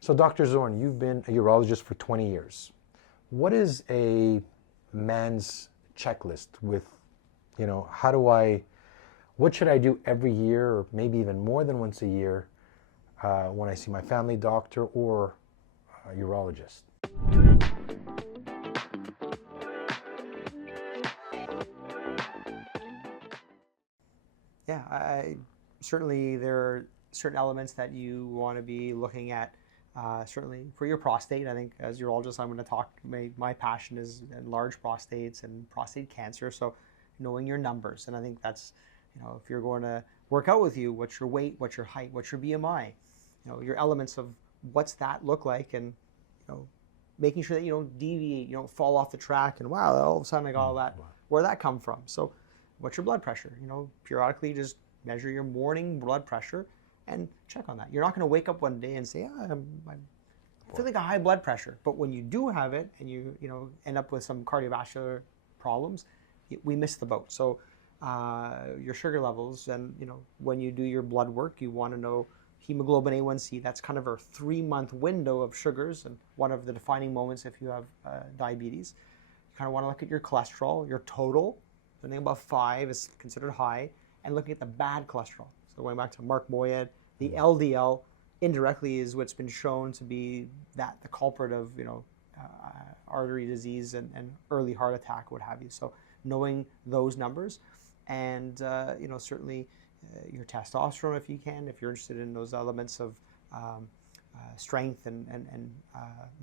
So, Dr. Zorn, you've been a urologist for 20 years. What is a man's checklist with, what should I do every year, or maybe even more than once a year, when I see my family doctor or a urologist? Yeah, certainly there are certain elements that you want to be looking at. Certainly for your prostate, I think as urologist, I'm going to talk. My passion is large prostates and prostate cancer. So knowing your numbers, and I think that's, if you're going to work out with you, what's your weight, what's your height, what's your BMI, your elements of what's that look like, and making sure that you don't deviate, you don't fall off the track, and wow, all of a sudden I got all that. Where'd that come from? So what's your blood pressure? Periodically just measure your morning blood pressure and check on that. You're not going to wake up one day and say, I feel like a high blood pressure. But when you do have it and you end up with some cardiovascular problems, we miss the boat. So your sugar levels, and when you do your blood work, you want to know hemoglobin A1C. That's kind of our 3-month window of sugars, and one of the defining moments if you have diabetes. You kind of want to look at your cholesterol, your total. Something above 5 is considered high, and looking at the bad cholesterol. So going back to Mark Moyad, the LDL indirectly is what's been shown to be the culprit of artery disease and early heart attack, what have you. So knowing those numbers, and certainly your testosterone if you can, if you're interested in those elements of strength and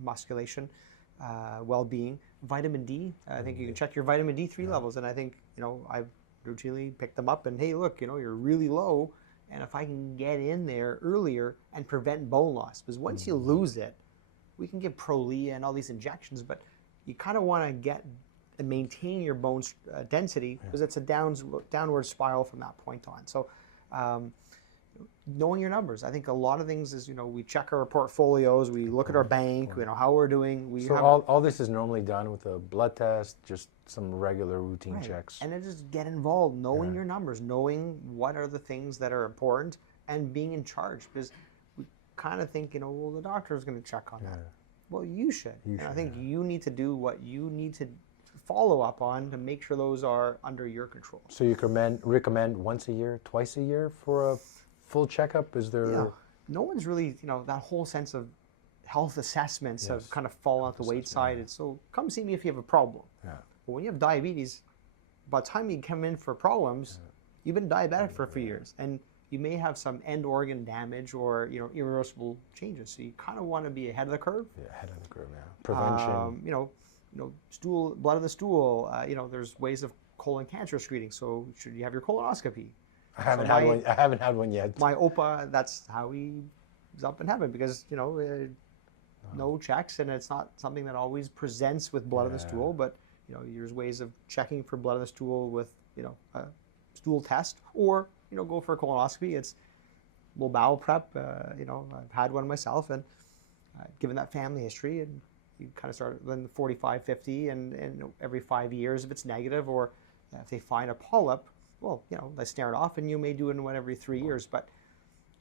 musculation, well-being. Vitamin D, I think you can check your vitamin D3 levels, and I think I've routinely picked them up, and hey, look, you're really low, and if I can get in there earlier and prevent bone loss, because once you lose it, we can give Prolia and all these injections, but you kind of want to get and maintain your bone density, because it's a downward spiral from that point on. So knowing your numbers, I think a lot of things is, we check our portfolios, we look at our bank, how we're doing. All this is normally done with a blood test, just some regular routine checks. And then just get involved, knowing your numbers, knowing what are the things that are important, and being in charge, because we kind of think, well, the doctor is going to check on that. Well, you should. And I think you need to do what you need to follow up on to make sure those are under your control. So you recommend once a year, twice a year for a full checkup? Is there? Yeah. No one's really, that whole sense of health assessments have kind of fallen out the wayside. So come see me if you have a problem. Yeah. But when you have diabetes, by the time you come in for problems, you've been diabetic for a few years, and you may have some end organ damage or irreversible changes. So you kind of want to be ahead of the curve. Yeah, ahead of the curve. Yeah. Prevention. Stool, blood in the stool. There's ways of colon cancer screening. So should you have your colonoscopy? I haven't had one yet. My Opa, that's how he's up in heaven, because no checks, and it's not something that always presents with blood in the stool. But there's ways of checking for blood in the stool with a stool test, or go for a colonoscopy. It's a little bowel prep. I've had one myself, and given that family history, and you kind of start then 45, 50, and every 5 years if it's negative, or if they find a polyp, well, they snare it off, and you may do it in every 3 years. But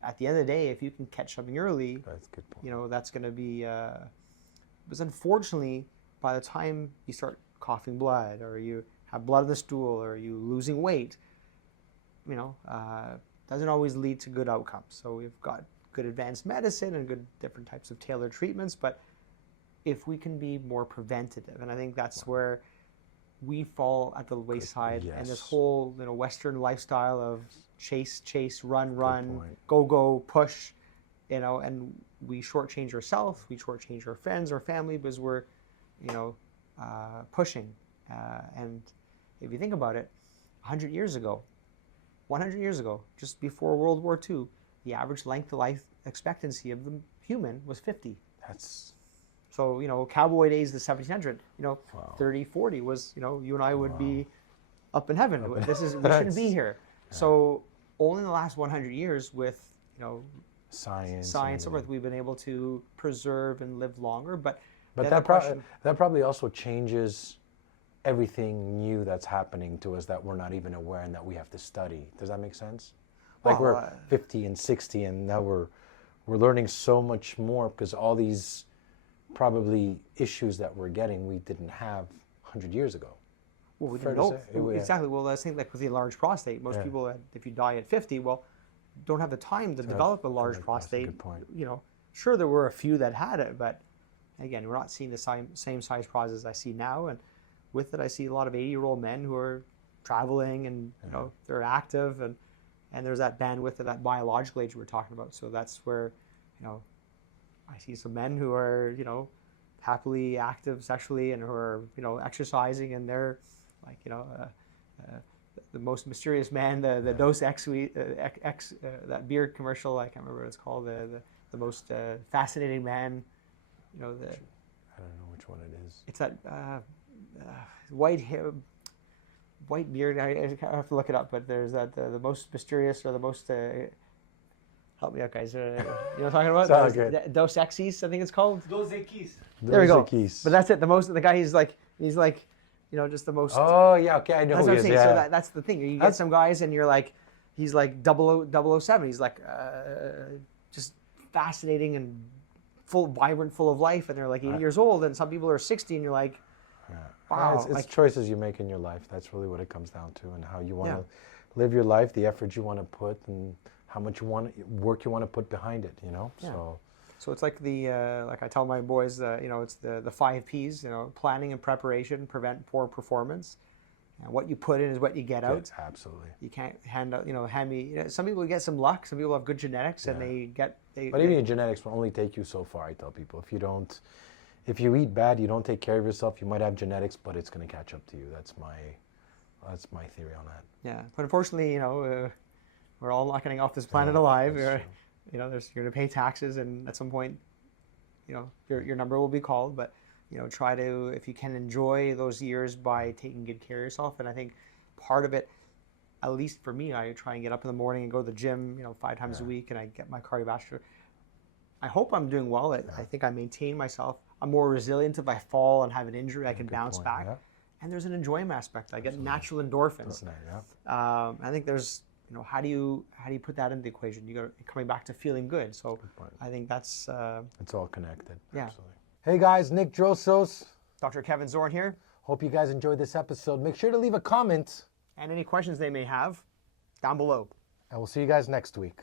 at the end of the day, if you can catch something early, that's a good point. That's going to be. Because unfortunately, by the time you start coughing blood, or you have blood in the stool, or you losing weight, doesn't always lead to good outcomes. So we've got good advanced medicine and good different types of tailored treatments, but if we can be more preventative, and I think that's where we fall at the wayside, and this whole Western lifestyle of chase, run, go, push, and we shortchange ourselves, we shortchange our friends, our family, because we're, pushing. And if you think about it, 100 years ago, just before World War II, the average length of life expectancy of the human was 50. So, cowboy days, the 1700s, 30, 40 was, you and I would be up in heaven. We shouldn't be here. So only in the last 100 years with, science and so forth, we've been able to preserve and live longer. But that probably also changes everything new that's happening to us that we're not even aware and that we have to study. Does that make sense? Like we're 50 and 60, and now we're we're learning so much more because all these probably issues that we're getting we didn't have 100 years ago. Well, we Fair didn't to know. say? Yeah. Exactly. Well, I think like with the enlarged prostate, most Yeah. people, if you die at 50, well, don't have the time to develop a large That's a prostate. good point. You know, sure, there were a few that had it, but again, we're not seeing the same size prostates I see now. And with it, I see a lot of 80-year-old men who are traveling and, you know, they're active and there's that bandwidth of that biological age we're talking about. So that's where, you know, I see some men who are, you know, happily active sexually and who are, you know, exercising, and they're like, you know, the most mysterious man, the Dos Equis, that beer commercial, I can't remember what it's called, the most fascinating man, you know, I don't know which one it is. it's that white beard. I have to look it up, but there's that the most mysterious or the most help me out, guys. You know what I'm talking about? Sounds good. Dos Equis, I think it's called. Dos Equis. There we go. Those are keys. But that's it. The guy. He's like, you know, just the most. Oh yeah, okay, I know That's who what he I'm is. saying. Yeah. So that's the thing. You get some guys, and you're like, he's like 007. He's like just fascinating and vibrant, full of life, and they're like 80 years old, and some people are 60, and you're like, wow, It's like, choices you make in your life. That's really what it comes down to, and how you want Yeah. to live your life, the effort you want to put, and how much work you want to put behind it. You know. Yeah. So So it's like like I tell my boys, you know, it's the 5 Ps, you know, planning and preparation prevent poor performance. And what you put in is what you get out. yes, absolutely. You can't hand me. You know, some people get some luck. Some people have good genetics, and But even your genetics will only take you so far. I tell people, if you eat bad, you don't take care of yourself. You might have genetics, but it's going to catch up to you. That's my theory on that. Yeah, but unfortunately, you know, we're all not getting off this planet alive. that's true. You know, you're going to pay taxes, and at some point, you know, your number will be called. But you know, try to, if you can, enjoy those years by taking good care of yourself. And I think part of it, at least for me, I try and get up in the morning and go to the gym, you know, 5 times a week, and I get my cardiovascular. I hope I'm doing well. I think I maintain myself. I'm more resilient. If I fall and have an injury, I can bounce point, back. yeah. And there's an enjoyment aspect. I get natural endorphins. Yeah. I think there's, you know, how do you put that into the equation? You got coming back to feeling good. So point. I think that's It's all connected. Yeah. Absolutely. Hey guys, Nick Drosos. Dr. Kevin Zorn here. Hope you guys enjoyed this episode. Make sure to leave a comment, And any questions they may have down below. and we'll see you guys next week.